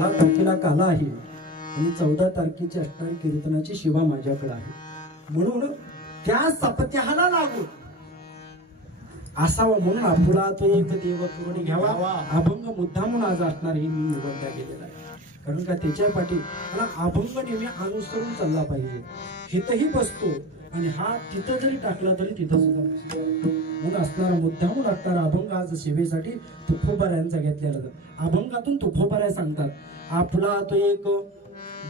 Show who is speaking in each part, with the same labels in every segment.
Speaker 1: दहा तारखेला काला आहे आणि चौदा तारखेची अष्टांग कीर्तनाची शिवा माझ्याकडे आहे. म्हणून त्या सप्त्याला लागून असावा म्हणून आपला तो एक देव करून घ्यावा. अभंग मुद्दा म्हणून आज असणार हे मी निबंध केलेला आहे. कारण का त्याच्या पाठी मला अभंग नेहमी अनुसरून चालला पाहिजे. हिथही बसतो आणि हा तिथं जरी टाकला तरी तिथं सुद्धा बसतो. म्हणून असणारा मुद्दा म्हणून असणारा अभंग आज सेवेसाठी तुकोबाऱ्यांचा घेतलेला जातो अभंगातून तुकोबाऱ्या सांगतात आपला तो एक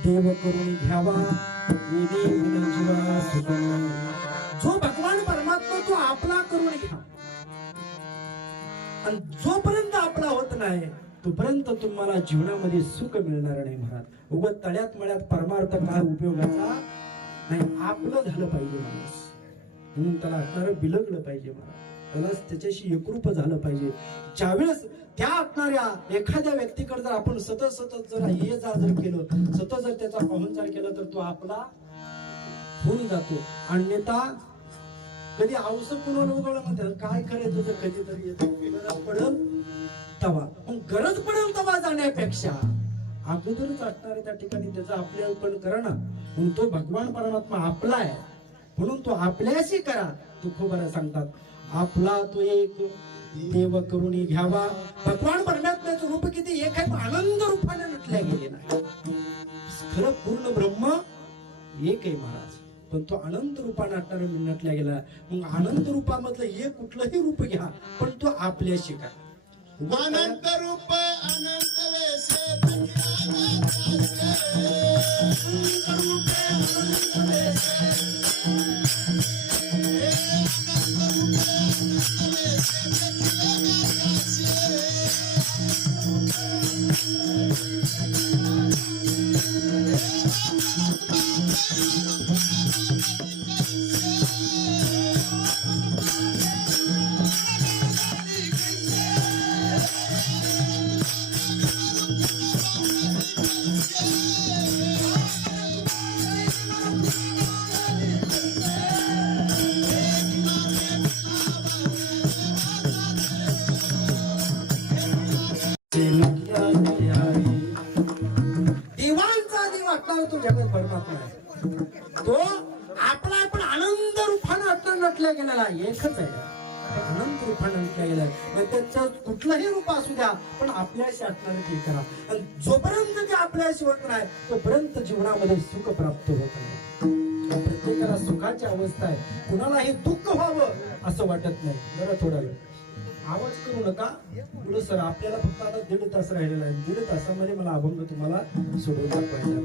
Speaker 1: देव करून घ्यावा जो भगवान परमात्मा तो आपला करून घ्या. आणि जोपर्यंत आपला होत नाही तोपर्यंत तुम्हाला जीवनामध्ये सुख मिळणार नाही महाराज. उगत तळ्यात मळ्यात परमार्थ काय उपयोगाचा? नाही आपलं झालं पाहिजे माणूस. म्हणून त्याला असणारं बिलगलं पाहिजे मला त्याला त्याच्याशी एकरूप झालं पाहिजे. ज्यावेळेस त्या असणाऱ्या एखाद्या व्यक्तीकडे जर आपण सतत सतत जर ये जा जर केलं सतत जर त्याचा पाहुणचार केला तर तो आपला होऊन जातो. अन्यथा कधी आवश्यक कुणाला उघडलं म्हणतात काय करायचं तर कधीतरी येतो. गरज पडल तवा. गरज पडेल तवा जाण्यापेक्षा अगोदरच असणार त्या ठिकाणी त्याचा आपल्या पण करा ना म्हणून तो भगवान परमात्मा आपला आहे. म्हणून तो आपल्याशी करा. तुकोबाला सांगतात आपला तो एक देव करून घ्यावा. भगवान परमात्म्याचं रूप किती एक आहे आनंद रूपाने नटल्या गेले नाही खरं पूर्ण ब्रह्म एक आहे महाराज. पण तो अनंत रूपाने नटणारा नटल्या गेला. मग अनंत रूपामधलं एक कुठलंही रूप घ्या पण तो आपल्याशी करा.
Speaker 2: अनंत रूप अनंत वेसे
Speaker 1: देवांचा कुठलंही रूप असू द्या पण आपल्याशी असणार ते करा. आणि जोपर्यंत ते आपल्याशी होत नाही तोपर्यंत जीवनामध्ये सुख प्राप्त होत नाही. प्रत्येकाला सुखाची अवस्था आहे. कुणालाही दुःख व्हावं असं वाटत नाही. बरं थोडा वेळ. आवाज करू नका. पुढे सर आपल्याला फक्त आता दीड तास राहिलेला आहे. दीड तासामध्ये मला अभंग तुम्हाला सोडवला पाहिजे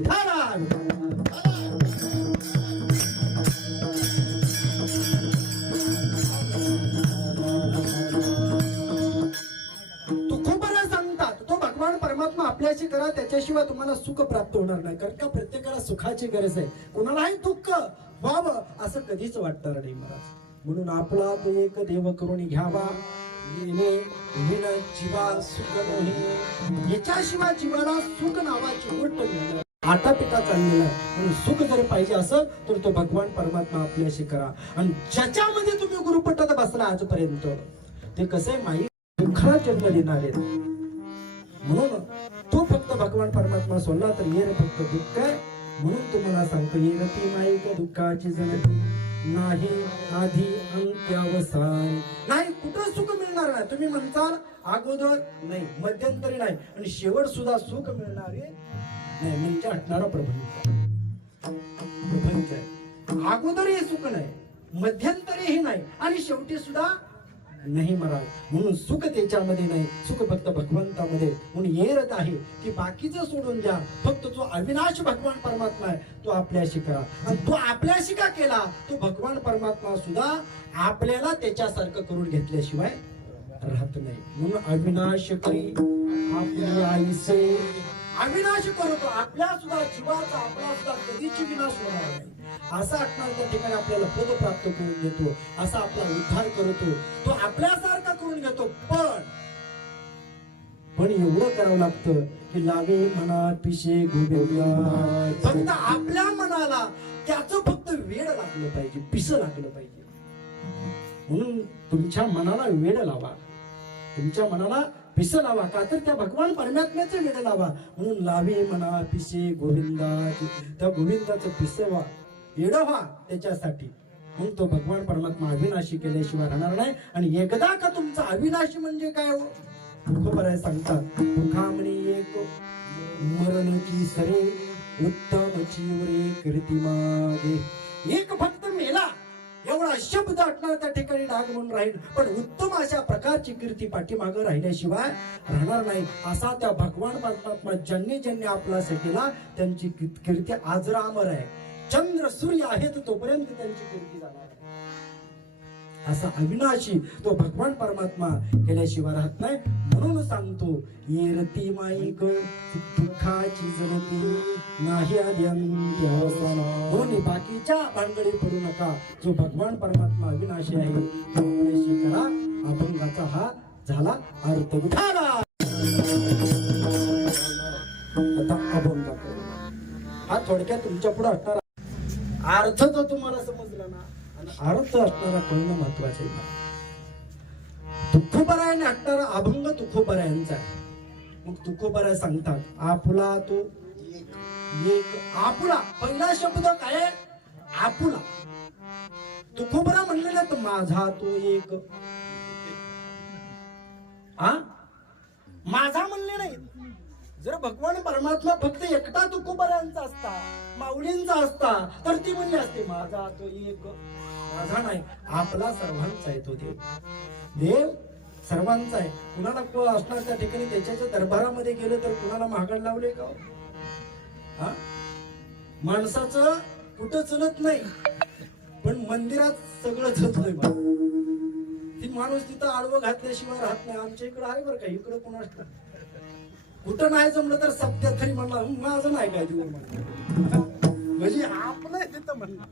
Speaker 1: करा त्याच्याशिवाय तुम्हाला सुख प्राप्त होणार नाही. कारण का प्रत्येकाला सुखाची गरज आहे. कुणालाही दुःख व्हावं असं कधीच वाटणार नाही महाराज. म्हणून आपला तो एक देव करून घ्यावा. जीवा सुख नोही. याच्याशिवाय जीवाला सुख नावाची गोष्ट मिळणार आटा पिता चाललेला आहे. म्हणून सुख जर पाहिजे असं तर तो भगवान परमात्मा आपल्याशी करा. आणि ज्याच्यामध्ये तुम्ही गुरुपटात बसला आजपर्यंत ते कसे माहीत दुःखाला जन्म देणार आहेत. म्हणून तो फक्त भगवान परमात्मा सोडला तर ये फक्त दुःख. आहे म्हणून तुम्हाला सांगतो ये ती माईक दुःखाची जणती नाही आधी अंत्यावसान. नाही कुठं सुख मिळणार नाही? तुम्ही म्हणताल अगोदर नाही मध्यंतरी नाही. आणि शेवट सुद्धा सुख मिळणारे नाही. म्हणजे हटणारा प्रपंच प्रपंच आहे अगोदरही सुख नाही मध्यंतरीही नाही. आणि शेवटी सुद्धा नाही मराल म्हणून सुख त्याच्यामध्ये नाही सुख फक्त भगवंतामध्ये. म्हणून येरत आहे की बाकीचं सोडून द्या. फक्त जो अविनाश भगवान परमात्मा आहे तो आपल्याशी करा. आणि तो आपल्याशी का केला? तो भगवान परमात्मा सुद्धा आपल्याला त्याच्यासारखं करून घेतल्याशिवाय राहत नाही. म्हणून अविनाश करी आपली आईसे अविनाश करतो आपल्या सुद्धा जीवाचा आपला सुद्धा कधीची विनाश होणार नाही. असा आत्मा त्या ठिकाणी आपल्याला पद प्राप्त करून देतो असा आपला उद्धार करतो. तो आपल्यासारखा करून घेतो पण पण एवढं करावं लागतं की लावे मना पिशे गोबेव्या फक्त आपल्या मनाला त्याचं फक्त वेळ लागलं पाहिजे पिस लागलं पाहिजे. म्हणून तुमच्या मनाला वेळ लावा. तुमच्या मनाला पिस लावा का तर त्या भगवान परमात्म्याचे वेळ लावा. म्हणून लावे म्हणा पिसे गोविंदा त्या गोविंदाचं पिसे व्हा येडं व्हा त्याच्यासाठी. म्हणून तो भगवान परमात्मा अविनाशी केल्याशिवाय राहणार नाही. आणि एकदा का तुमचा अविनाशी म्हणजे काय हो? खबर आहे सांगतात. तुका म्हणे एक मरणची सरे उत्तम चिवरे कीर्ती मागे. एक भक्त मेला. एवढा शब्द आटणार त्या ठिकाणी डाग म्हणून राहील. पण उत्तम अशा प्रकारची कीर्ती पाठीमागं राहिल्याशिवाय राहणार नाही. असा त्या भगवान परमात्मा ज्यांनी ज्यांनी आपला केला त्यांची कीर्ती आजरा अमर आहे. चंद्र सूर्य आहेत तोपर्यंत त्यांची कीर्ती जाणार आहे. असा अविनाशी तो भगवान परमात्मा केल्याशिवाय राहत नाही. म्हणून सांगतो येरती माईक दुःखाची जरती नाही म्हणून बाकीच्या भानगडी पडू नका. जो भगवान परमात्मा अविनाशी आहे तो अविनाशी करा. अभंगाचा हा झाला अर्थ विठाला आता अभंग हा थोडक्यात तुमच्यापुढे असणार अर्थ जर तुम्हाला समजला ना. अर्थ असणारा कळणं महत्वाचं आहे. आणि असणारा अभंग तुकोबरायांचा आहे. मग तुकोबराय सांगतात आपुला तो एक आपुला. पहिला शब्द काय आपला आपुला. तुकोबरा म्हणलेला तर माझा तो एक. हा माझा म्हणले नाही. जर भगवान परमात्मा फक्त एकटा तुकोबऱ्यांचा असता माऊलींचा असता तर ती म्हणली असते माझा तो एक माझा नाही आपला सर्वांचा आहे तो देव. देव सर्वांचा आहे. कुणाला को असणार त्या ठिकाणी? त्याच्या दरबारामध्ये गेलं तर कुणाला महागड लावले का माणसाच हा? माणसाचं कुठं चलत नाही पण मंदिरात सगळं चलतंय बा. ती माणूस तिथं आडवं घातल्याशिवाय राहत नाही. आमच्या इकडं आहे बरं का? इकडं कोणाच नाही कुठं नाही जमलं तर सत्यात तरी म्हणला माझं नाही काय देऊ म्हणजे आपलं तिथं म्हणलं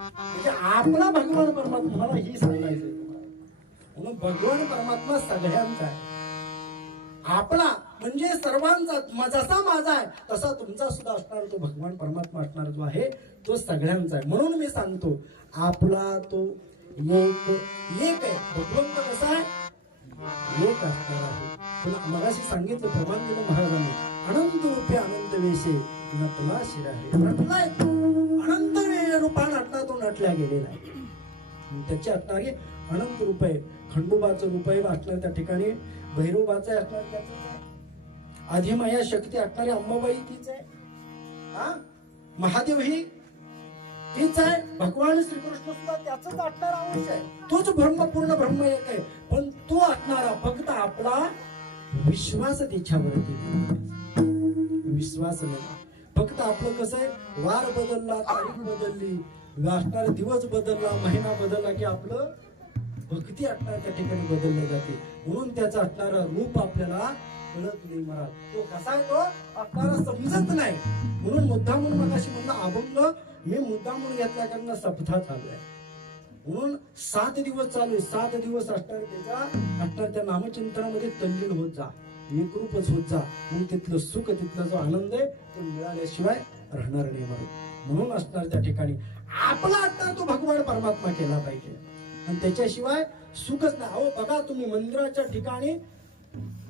Speaker 1: म्हणजे आपला भगवान परमात्मा मला ही सांगायचं म्हणून भगवान परमात्मा सगळ्यांचा आहे. आपला म्हणजे सर्वांचा जसा माझा आहे तसा तुमचा सुद्धा असणार तो भगवान परमात्मा असणार जो आहे तो सगळ्यांचा आहे. म्हणून मी सांगतो आपला तो एक एक आहे. भगवंत कसा आहे? एक असणार आहे. पण मगाशी सांगितलं प्रमाण दिलं महाराजांनी अनंत रूपे अनंत वेशे नटला शिरा आहे नटलाय अनंत वाटल्या तो नटल्या गेलेला आहे. आणि त्याची असणारी अनंत रूप आहे खंडोबाचं रूप आहे असणार त्या ठिकाणी. भैरोबाचं आहे असणार त्याचं आहे. आधिमाया शक्ती असणारी अंबाबाई तीच आहे. हा? महादेव ही तीच आहे. भगवान श्रीकृष्ण सुद्धा त्याच असणार अंश आहे. तोच ब्रह्म पूर्ण ब्रह्म एक आहे. पण तो असणारा फक्त आपला विश्वास त्याच्यावरती विश्वास नाही. फक्त आपलं कसं आहे? वार बदलला तारीख बदलली असणारा दिवस बदलला महिना बदलला की आपलं भक्ती असणार त्या ठिकाणी बदलले जाते. म्हणून त्याचं असणारं रूप आपल्याला कळत नाही महाराज तो कसा आहे तो? आपल्याला समजत नाही. म्हणून मुद्दा म्हणून मगाशी म्हणलं अभंग मी मुद्दा म्हणून घेतल्या कारण सप्ताह चालू आहे. म्हणून सात दिवस चालू आहे. सात दिवस असणार त्याचा असणार त्या नामचिंतनामध्ये तल्लीन होत जा. एकरूपच होत जा. म्हणून तिथलं सुख तिथला जो आनंद आहे तो मिळाल्याशिवाय राहणार नाही म्हणून म्हणून असणार त्या ठिकाणी. आपला असणार तो भगवान परमात्मा केला पाहिजे. आणि त्याच्याशिवाय सुखच नाही. अहो बघा तुम्ही मंदिराच्या ठिकाणी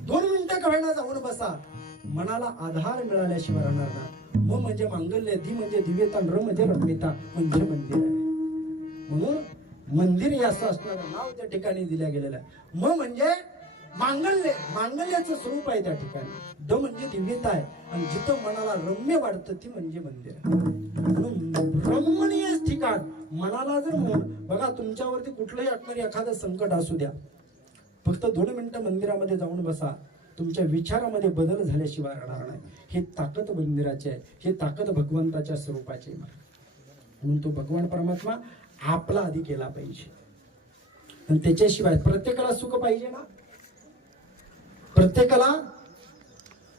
Speaker 1: दोन मिनिटं कळणार जाऊन बसा. मनाला आधार मिळाल्याशिवाय राहणार ना. म म्हणजे मांगल्य धी म्हणजे दिव्यता र म्हणजे रम्यता म्हणजे मंदिर आहे. म्हणून मंदिर हे असं असणारं नाव त्या ठिकाणी दिल्या गेलेलं आहे. म म्हणजे मांगल्य मांगल्याचं स्वरूप आहे त्या ठिकाणी. द म्हणजे दिव्यता आहे. आणि जिथं मनाला रम्य वाटतं ती म्हणजे मंदिर म्हणून रमणीय ठिकाण. मनाला जर बघा तुमच्यावरती कुठलंही असणारी एखादं संकट असू द्या. फक्त दोन मिनिटं मंदिरामध्ये जाऊन बसा. तुमच्या विचारामध्ये बदल झाल्याशिवाय राहणार नाही. हे ताकद मंदिराचे आहे. हे ताकद भगवंताच्या स्वरूपाचे म्हणून तो भगवान परमात्मा आपला आधी केला पाहिजे. आणि त्याच्याशिवाय प्रत्येकाला सुख पाहिजे ना? प्रत्येकाला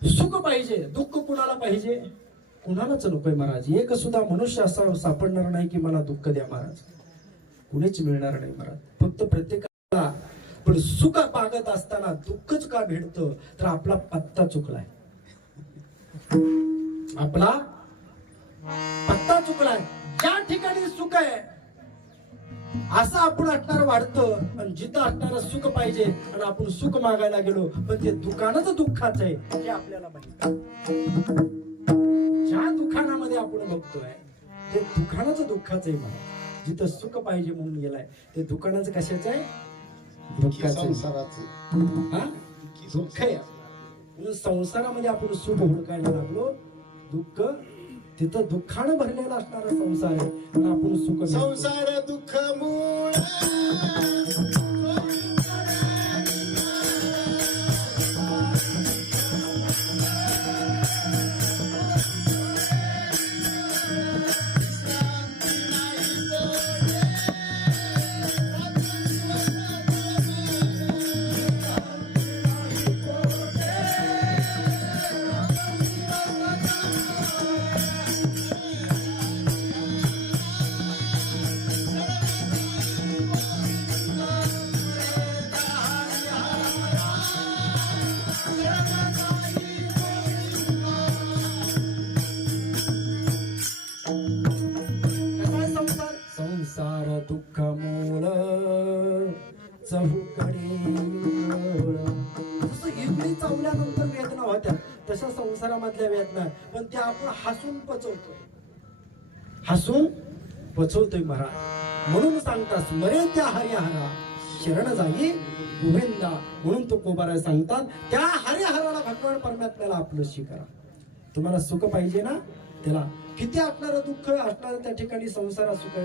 Speaker 1: सुख पाहिजे दुःख कुणाला पाहिजे? कुणालाच नकोय महाराज. एक सुद्धा मनुष्य असा सापडणार नाही की मला दुःख द्या महाराज. कुणीच मिळणार नाही महाराज. फक्त प्रत्येकाला पण सुख पागत असताना दुःखच का भेटतं? तर आपला पत्ता चुकलाय. आपला पत्ता चुकलाय. ज्या ठिकाणी सुख आहे असं आपण असणार वाढतं आणि जिथं असणारं सुख पाहिजे आणि आपण सुख मागायला गेलो पण ते दुकानच दुःखाचं आहे हे आपल्याला माहिती ज्या दुकानामध्ये आपण बघतोय ते दुकानाचं दुःखाचं आहे मला जिथं सुख पाहिजे म्हणून गेलाय ते दुकानाचं कशाचं आहे? दुःखाचं हा? दुःख आहे. संसारामध्ये आपण सुख हुडकायला लागलो दुःख तिथं दुःखानं भरलेला असणारा संसार आहे. आपण सुख
Speaker 2: संसार दुःख मूळ
Speaker 1: वेदना त्या आपण हसून पचवतोय. हसून पचवतोय महाराज. म्हणून सांगतात मरे त्या हरिहरा शरण जाई गोविंदा. म्हणून तो कोबारा सांगतात त्या हरिहराला भगवान परमात्म्याला आपलं शिकरा तुम्हाला सुख पाहिजे ना? त्याला किती असणार दुःख असणार त्या ठिकाणी संसारात सुख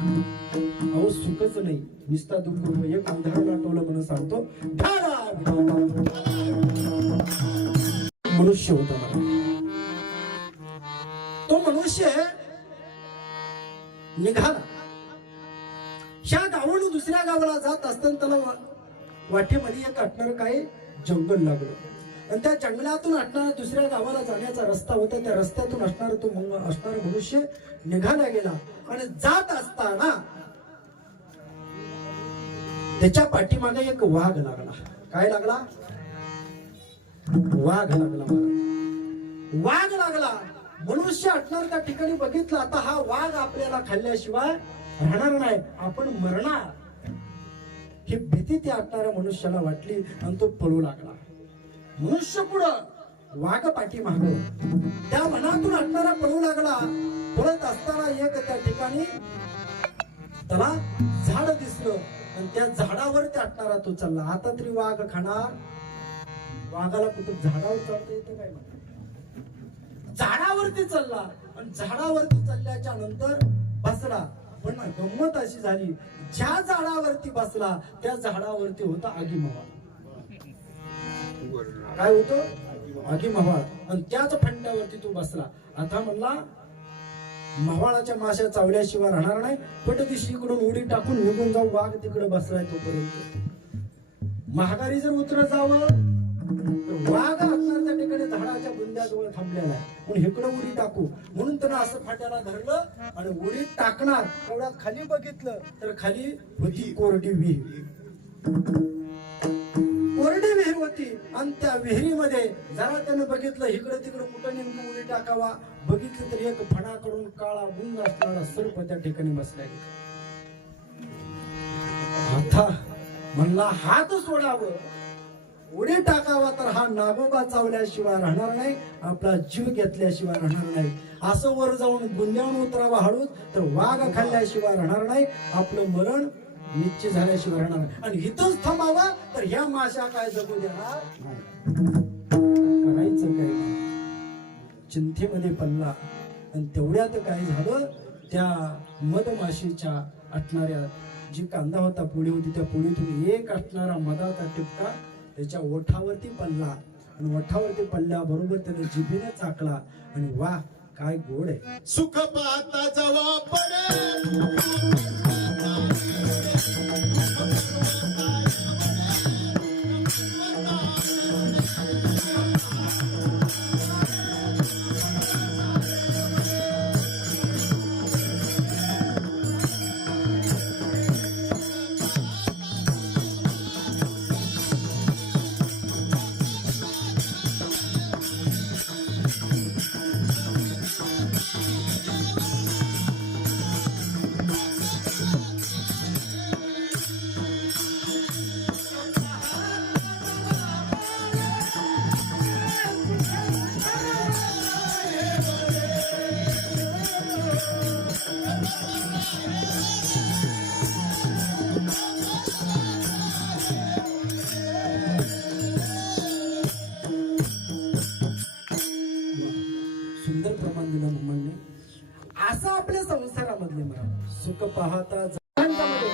Speaker 1: अहो सुखच नाही. निस्ता दुःख एक उदाहरण आठवलं म्हणून सांगतो. मनुष्य होता मला मनुष्य निघाला. ह्या गावानं दुसऱ्या गावाला जात असताना त्याला वाटेमध्ये एक आटणार काय? जंगल लागलं. आणि त्या जंगलातून असणारा दुसऱ्या गावाला जाण्याचा रस्ता होता. त्या रस्त्यातून असणारा तो मंग- असणारा मनुष्य निघाला गेला. आणि जात असताना त्याच्या पाठीमागे एक वाघ लागला. काय लागला? वाघ लागला. वाघ लागला. मनुष्य असणार त्या ठिकाणी बघितलं आता हा वाघ आपल्याला खाल्ल्याशिवाय राहणार नाही. आपण मरणार. ही भीती त्या असणाऱ्या मनुष्याला वाटली आणि तो पळू लागला. मनुष्य पुढं वाघ पाठी माग त्या मनातून असणारा पळू लागला. पळत असताना एक त्या ठिकाणी त्याला झाड दिसलं आणि त्या झाडावर त्या असणारा तो चालला. आता तरी वाघ खाणार. वाघाला कुठं झाडावर चालता येतं काय म्हणतात झाडावरती चालला. आणि झाडावरती चालल्याच्या नंतर बसला. पण गंमत अशी झाली ज्या झाडावरती बसला त्या झाडावरती होता आगी मवाळ काय होतं? आगी मवाळ आणि त्याच फंड्यावरती तो बसला. आता म्हणला मवाळाच्या माश्या चावल्याशिवाय राहणार नाही. पट दिशी इकडून उडी टाकून निघून जाऊ. वाघ तिकडे बसलाय तोपर्यंत. महागारी जर उतरत जावं वाघ असणार त्या ठिकाणी झाडाच्या बुंद्याजवळ थांबलेला आहे. म्हणून इकडं उडी टाकू. म्हणून त्यानं असं फाट्याला धरलं आणि उडी टाकणार. तेवढ्यात खाली बघितलं तर खाली होती कोरडी विहीर. कोरडी विहीर होती. आणि त्या विहिरीमध्ये जरा त्यानं बघितलं इकडं तिकडं कुठं नेमकं उडी टाकावा. बघितलं तर एक फणाकडून काळा बुंद असणारा सर्प त्या ठिकाणी बसलाय. आता म्हणला हात सोडावं उडी टाकावा तर हा नागोबा चावल्याशिवाय राहणार नाही आपला जीव घेतल्याशिवाय राहणार नाही. असं वर जाऊन गुंद्यावून उतरावा हळूच तर वाघ खाल्ल्याशिवाय राहणार नाही आपलं मरण निश्चित झाल्याशिवाय राहणार नाही. आणि इथंच थांबावा तर ह्या माशा काय जगू देणार करायचं काय? चिंतेमध्ये पडला. आणि तेवढ्यात काय झालं? त्या मधमाशीच्या असणाऱ्या जी कांदा होता पुढे होती त्या पुढेतून एक असणारा मधाचा टिपका त्याच्या ओठावरती पडला. आणि ओठावरती पडल्याबरोबर त्याने जिभेने चाकला. आणि वा काय गोड आहे.
Speaker 2: सुख पाहता जवा पडे
Speaker 1: पाहता प्रपंचामध्ये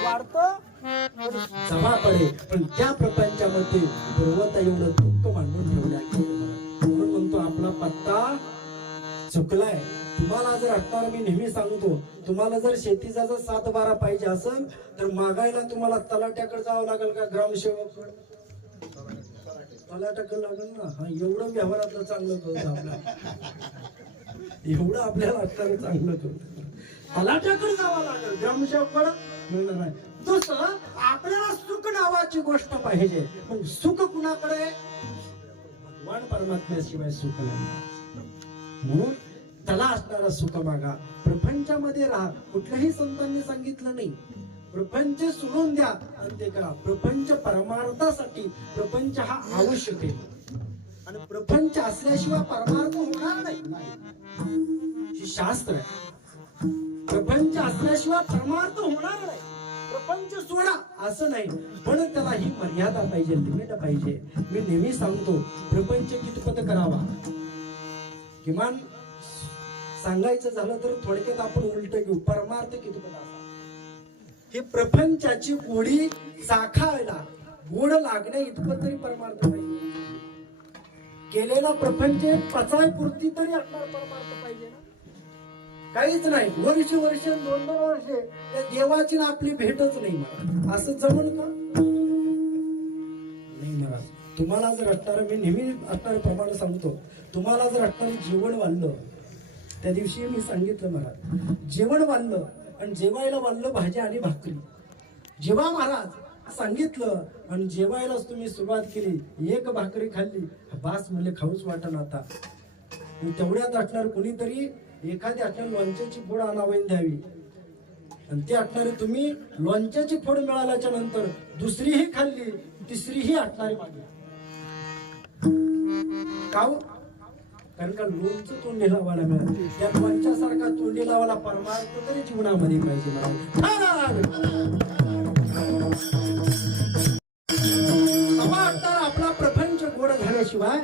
Speaker 1: जमा पडे पण त्या प्रपंचामध्ये पर्वत एवढं दुःख मांडून ठेवल्या. म्हणून म्हणतो आपला पत्ता चुकलाय. तुम्हाला जर असणार मी नेहमी सांगतो तुम्हाला जर शेतीचा जर सात बारा पाहिजे असेल तर मागायला तुम्हाला तलाट्याकडे जावं लागेल का ग्रामसेवक तलाट्याकडे लागेल ना? हा एवढं व्यवहारातलं चांगलं कळतं आपल्याला. एवढं आपल्याला असणार चांगलं कळतं तलाट्याकडे जावं लागेल. ग्रामसेवककडे मिळणार नाही. दुसरं आपल्याला सुख नावाची गोष्ट पाहिजे. पण सुख कुणाकडे? भगवान परमात्म्याशिवाय सुख नाही. म्हणून त्याला असणारा सुख मागा. प्रपंचामध्ये राहा. कुठल्याही संतांनी सांगितलं नाही. प्रपंच सोडून द्या आणि ते करा. प्रपंच परमार्थासाठी. प्रपंच हा आवश्यक आहे. आणि प्रपंच असल्याशिवाय परमार्थ होणार नाही. शास्त्र आहे. प्रपंच असल्याशिवाय परमार्थ होणार नाही. प्रपंच सोडा असं नाही. पण त्याला ही मर्यादा पाहिजे लिमिट पाहिजे. मी नेहमी सांगतो प्रपंच कितपत करावा? किमान सांगायचं झालं तर थोडक्यात आपण उलट घेऊ. परमार्थ कितपत असावा? हे प्रपंचाची गोडी चाखायला गोड लागणे इतपत तरी परमार्थ पाहिजे. केलेला प्रपंच पचाय पुरती तरी असणार परमार्थ पाहिजे ना? काहीच नाही. वर्ष वर्ष दोन दोन वर्ष त्या देवाची आपली भेटच नाही मला. असं जमल का? नाही महाराज. तुम्हाला जर असणार मी नेहमी असणार प्रमाण सांगतो. तुम्हाला जर असणार जेवण वाढलं त्या दिवशी मी सांगितलं महाराज जेवण वाढलं आणि जेवायला वाढलं भाज्या आणि भाकरी. जेव्हा महाराज सांगितलं आणि जेवायलाच तुम्ही सुरुवात केली एक भाकरी खाल्ली बास म्हणजे खाऊच वाटण आता तेवढ्यात असणार कुणीतरी एखादी असणार लोणच्याची फोड आणावं द्यावी. आणि ते असणारे तुम्ही लोणच्याची फोड मिळाल्याच्या नंतर दुसरीही खाल्ली तिसरीही असणारी मागे काव हो? कारण का लोणचं तोंडी लावायला मिळालं. त्या लोणच्यासारखा तोंडी लावायला परमार्थ तरी जीवनामध्ये पाहिजे मला. आपला प्रपंच गोड झाल्याशिवाय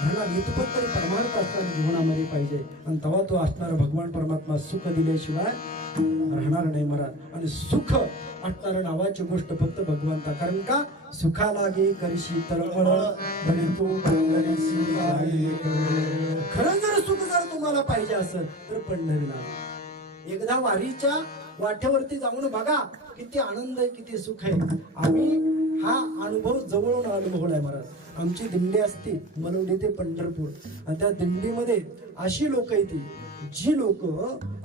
Speaker 1: ह्याला इतपत तरी परमार्थ असणार जीवनामध्ये पाहिजे. आणि तेव्हा तो असणारा भगवान परमात्मा सुख दिल्याशिवाय राहणार नाही महाराज. आणि सुख असणार नावाची गोष्ट फक्त भगवंता. कारण का? सुखा लागे करशी तर खरं जर सुख जर तुम्हाला पाहिजे असेल तर पंढरीला. एकदा वारीच्या वाट्यावरती जाऊन बघा. किती आनंद आहे किती सुख आहे. आम्ही हा अनुभव जवळून अनुभवलाय महाराज. आमची दिंडी असते मनवली ते पंढरपूर. आणि त्या दिंडीमध्ये अशी लोक येते जी लोक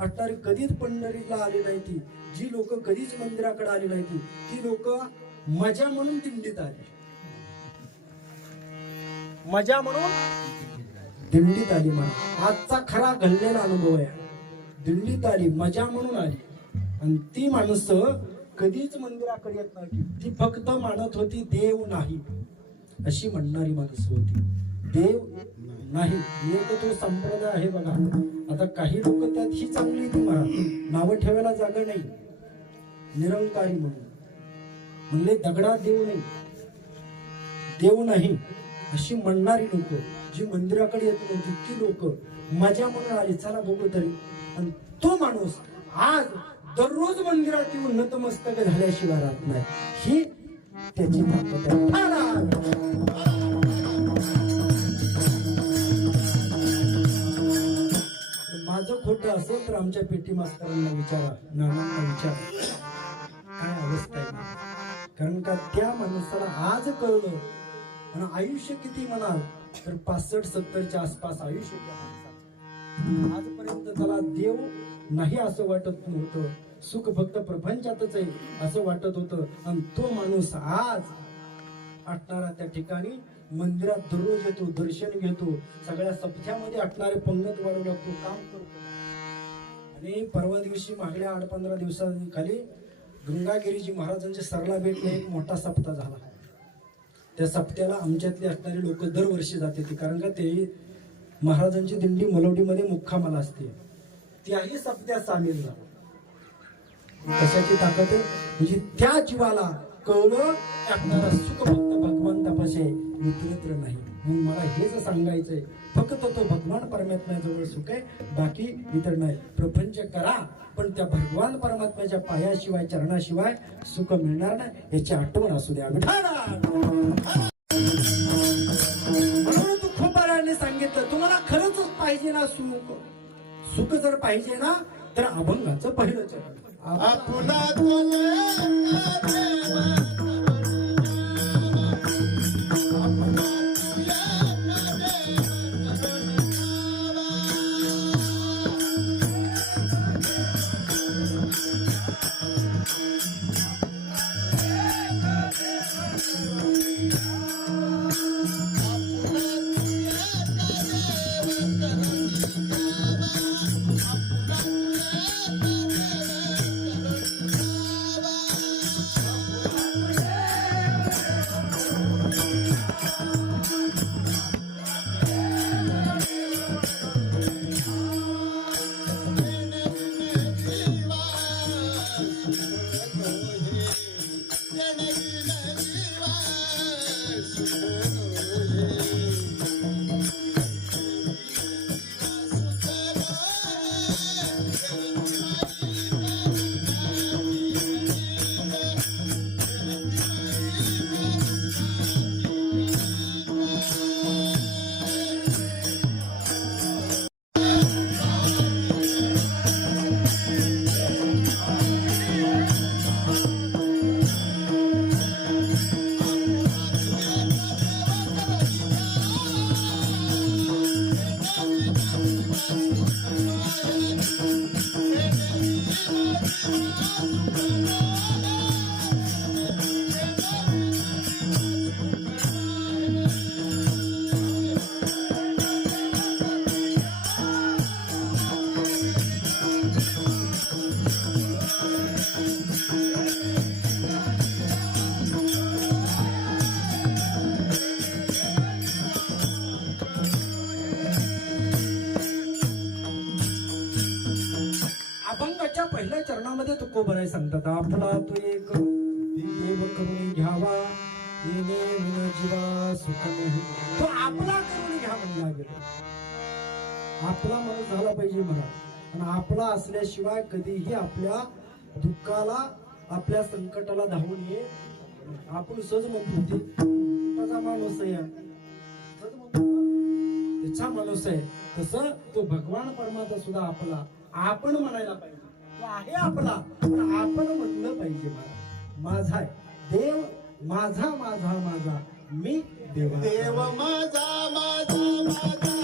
Speaker 1: अट्टारी कधीच पंढरीला आली नाही ती जी लोक कधीच मंदिराकडे आली नाही ती ती लोक मजा म्हणून दिंडीत आली. मजा म्हणून दिंडीत आली म्हणा आजचा खरा घडलेला अनुभव आहे. दिंडीत आली मजा म्हणून आली. आणि ती माणसं कधीच मंदिराकडे येत नव्हती ती फक्त मानत होती देव नाही. अशी म्हणणारी माणसं होती. देव नाही. एक तो संप्रदाय आहे बघा. आता काही लोक त्यात ही चांगली ती म्हणा. नावं ठेवायला जागा नाही. निरंकारी म्हणून. म्हणले दगडा देव नाही देव नाही. अशी म्हणणारी लोक जी मंदिराकडे येत नव्हती ती लोक मजा म्हणून आली चला बघू तरी. आणि तो माणूस आज दररोज मंदिरात येऊन नतमस्तक झाल्याशिवाय राहत नाही. ही त्याची ताकद आहे. माझं खोटं असेल तर आमच्या पेटी मास्तरांना विचारा नानांना विचारा. काय अवस्था आहे कारण का त्या माणसाला आज कळलं आणि आयुष्य किती म्हणाल तर पासष्ट सत्तरच्या आसपास आयुष्य आजपर्यंत त्याला देव नाही असं वाटत नव्हतं. सुख फक्त प्रपंचातच आहे असं वाटत होतं. आणि तो माणूस आज आटणारा त्या ठिकाणी मंदिरात दररोज येतो दर्शन घेतो. सगळ्या सप्त्यामध्ये आटणारे पंगत वाढू लागतो काम करतो. आणि परवा दिवशी मागल्या आठ पंधरा दिवसाखाली गंगागिरीजी महाराजांच्या सरला भेटला एक मोठा सप्ताह झाला. त्या सप्त्याला आमच्यातले असणारे लोक दरवर्षी जाते कारण का ते महाराजांची दिंडी मलवडीमध्ये मुक्कामाला असते. त्याही सप्त्यात सामील झाला. कशाची ताकद आहे? म्हणजे त्या जीवाला कळलं आपल्याला सुख फक्त भगवंतापाशी मित्रत्र नाही. म्हणून मला हेच सांगायचंय. फक्त तो भगवान परमात्म्याजवळ सुख आहे बाकी इतर नाही. प्रपंच करा पण त्या भगवान परमात्म्याच्या पायाशिवाय चरणाशिवाय सुख मिळणार नाही. याची आठवण असू द्या. म्हणून तू खूप बऱ्याने सांगितलं तुम्हाला खरंच पाहिजे ना सुख. सुख जर पाहिजे ना तर अभंगाचं पहिलं चरण. चरणामध्ये सांगतात आपला तो एक. देव करून घ्यावा. येणे जीवा सुख नाही तो आपला करून घ्या म्हणला गेला. आपला माणूस झाला पाहिजे म्हणा. आणि आपला असल्याशिवाय कधीही आपल्या दुःखाला आपल्या संकटाला धावून ये. आपण सहज म्हणतो ते त्याचा माणूस आहे. त्याचा माणूस आहे. तसं तो भगवान परमात्मा सुद्धा आपला. आपण म्हणायला पाहिजे. आहे आपला. पण आपण म्हणलं पाहिजे मला माझा. देव माझा माझा माझा. मी देवा
Speaker 2: देव माझा माझा माझा.